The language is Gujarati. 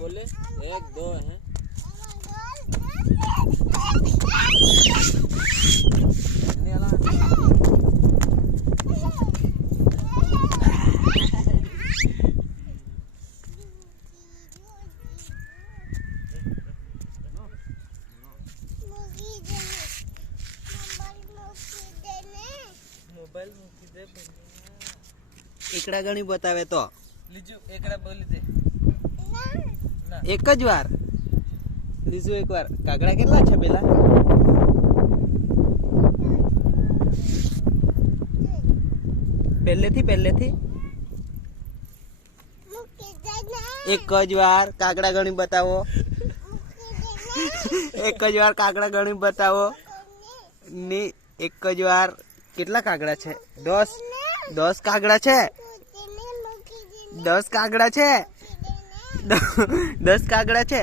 बोले 1 2 हैं। मोबाइल मूकी दे એકડા ગણી બતાવે તો લીજુ એકડા બોલી દે ના એક જ વાર લીજુ એક વાર કાગડા કેટલા છે પેલા પહેલેથી એક જ વાર કાગડા ગણી બતાવો એક જ વાર કાગડા ગણી બતાવો ની એક જ વાર કેટલા કાગડા છે 10 કાગડા છે 10 કાગડા છે 10 કાગડા છે